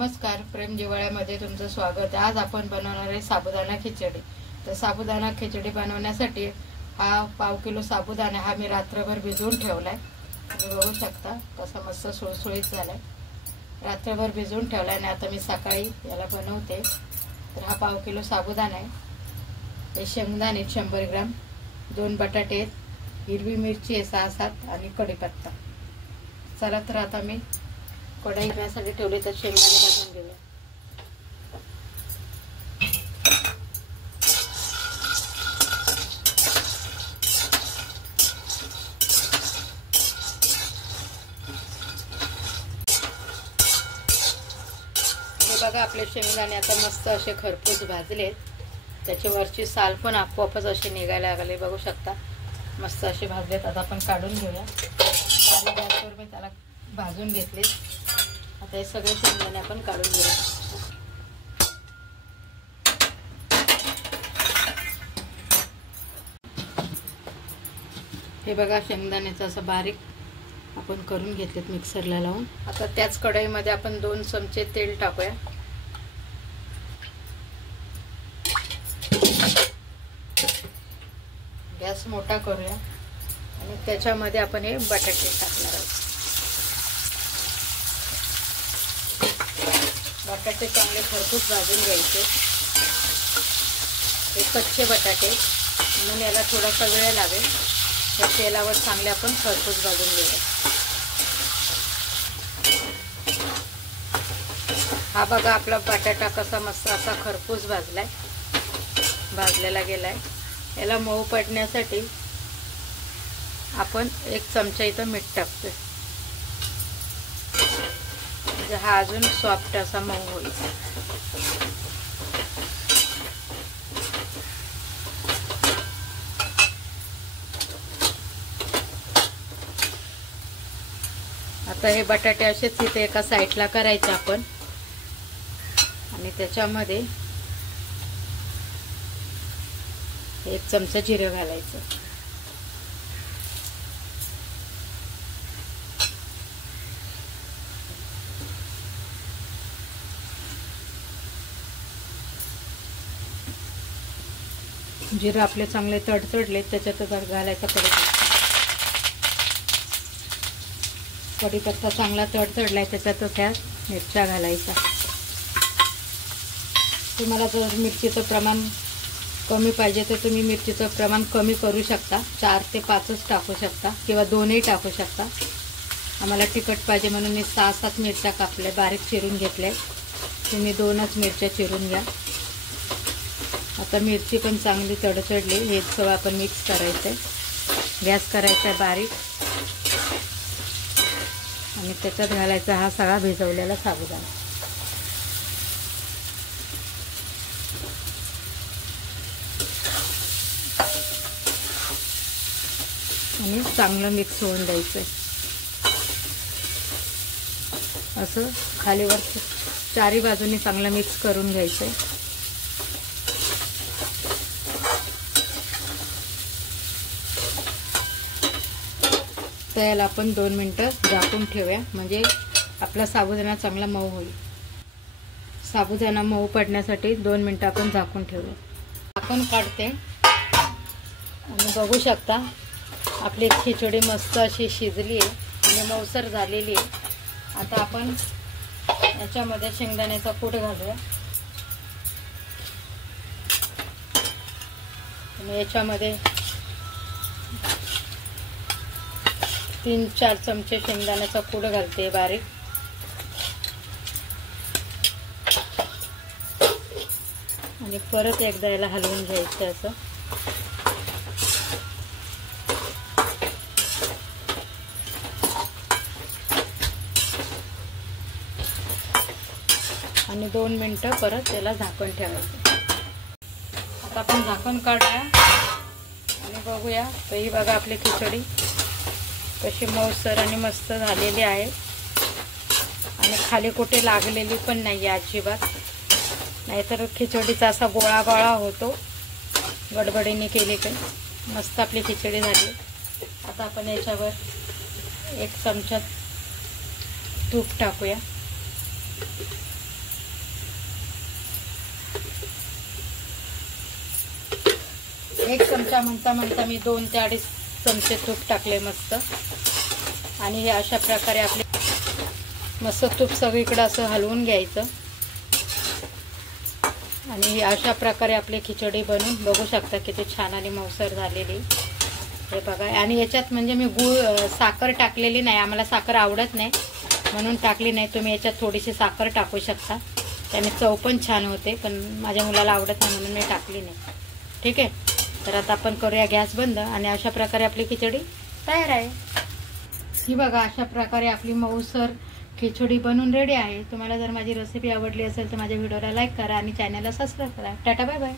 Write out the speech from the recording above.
नमस्कार, प्रेम जिव्हाळ्यामध्ये तुमचं स्वागत आहे। आज आपण बनवणार आहे साबुदाणा खिचडी। तर साबुदाणा खिचडी बनवण्यासाठी हा पाव किलो साबुदाणा हा मी रात्रभर भिजवून ठेवलाय। तुम्ही बघू शकता कसा मस्त सुळसुळीत झालाय। रात्रभर भिजवून ठेवलाय आणि आता मी सकाळी याला बनवते। तर हा पाव किलो साबुदाणा आहे, हे शेंगदाणे 100 ग्रॅम, 2 बटाटे, हिरवी मिरची आहे 6-7 आणि कढीपत्ता। चला तर आता मी कढई घ्यायसाठी ठेवले, तर शेंगदाणे भाजून घेऊया। हे बघा आपले शेंगदाणे आता मस्त असे खरपूस भाजलेत, त्याची वरची साल पण आपोआपच अशी निघायला लागले, बघू शकता मस्त असे भाजलेत। आता आपण काढून घेऊया। बारीक गॅसवर मी त्याला भाजून घेतले। आता हे सगळे शेंगदाणे आपण काढून घेऊया। हे बघा शेंगदाण्याचं असं बारीक आपण करून घेतलेत मिक्सरला लावून। आता त्याच कढईमध्ये आपण 2 चमचे तेल टाकूया। गॅस मोठा करूया आणि त्याच्यामध्ये आपण हे बटाटे टाकणार आहोत। बटाटे चांगले खरपूस भाजून घ्यायचे। हे कच्चे बटाटे म्हणून याला थोडासा वेळ लागेल। त्या तेलावर चांगले आपण खरपूस भाजून घेऊया। हा बघा आपला बटाटा कसा मस्त असा खरपूस भाजलेला गेलाय। याला मऊ पडण्यासाठी आपण 1 चमचा इथं मीठ टाकतोय, म्हणजे हा अजून सॉफ्ट असा मऊ होईल। आता हे बटाटे असेच इथे एका साईडला करायचे आपण, आणि त्याच्यामध्ये 1 चमचा जिरं घालायचं। जिरं आपले चांगले तडतडले, त्याच्यात घालायचा कढीपत्ता चांगला तडतडलाय, त्याच्यात त्या मिरच्या घालायचा। तुम्हाला जर मिरचीचं प्रमाण कमी पाहिजे तर तुम्ही मिरचीचं प्रमाण कमी करू शकता, 4 ते 5च टाकू शकता किंवा 2ही टाकू शकता। आम्हाला तिखट पाहिजे म्हणून मी 6-7 मिरच्या कापल्या, बारीक चिरून घेतल्या। तुम्ही 2च मिरच्या चिरून घ्या। आता मिरची पण चांगली तडतडली, हे सगळं आपण मिक्स करायचंय। गॅस करायचा बारीक आणि त्याच्यात घालायचा हा सगळा भिजवलेला साबुदाणा आणि चांगलं मिक्स होऊन द्यायचंय। असं खालीवर 4ही बाजूनी चांगलं मिक्स करून घ्यायचंय। तर याला आपण 2 मिनिटं झाकून ठेवूया, म्हणजे आपला साबुदाणा चांगला मऊ होईल। साबुदाणा मऊ पडण्यासाठी 2 मिनिटं आपण झाकून ठेवूया। झाकण काढते आणि बघू शकता आपली खिचडी मस्त अशी शिजली आहे आणि मऊसर झालेली आहे। आता आपण याच्यामध्ये शेंगदाण्याचा कूट घालूया आणि याच्यामध्ये 3-4 चमचे शेंगदाण्याचा कूट घालते बारीक, आणि परत एकदा याला हलवून घ्यायचं असं। आणि 2 मिनिटं परत त्याला झाकण ठेवायचं। आता आपण झाकण काढूया आणि बघूया। तर ही बघा आपली खिचडी कशी मऊसर आणि मस्त झालेली आहे, आणि खाली कुठे लागलेली पण नाही अजिबात, नाहीतर खिचडीचा असा गोळा गोळा होतो गडबडीने केली तर। मस्त आपली खिचडी झाली। आता आपण याच्यावर 1 चमचा तूप टाकूया। 1 चमचा म्हणता म्हणता मी 2 ते 2.5 चमचे तूप टाकले मस्त. आणि हे अशा प्रकारे आपले मस्त तूप सगळीकडे असं हलवून घ्यायचं. आणि हे अशा प्रकारे आपली खिचडी बनवून बघू शकता किती छान आणि मऊसर झालेली. हे बघा. आणि याच्यात म्हणजे मी साखर टाकलेली नाही, आम्हाला साखर आवडत नाही म्हणून टाकली नाही. तुम्ही याच्यात थोडीशी साखर टाकू शकता, त्याने चव पण छान होते, पण माझ्या मुलाला आवडत नाही म्हणून मी टाकली नाही. ठीक आहे. तर आता आपण करूया गॅस बंद. आणि अशा प्रकारे आपली खिचडी तयार आहे. ही बघा, अशा प्रकारे आपली मऊसर खिचडी बनवून रेडी आहे. तुम्हाला जर माझी रेसिपी आवडली असेल तर माझ्या व्हिडिओला लाईक करा आणि चॅनलला सबस्क्राईब करा. Tata bye bye.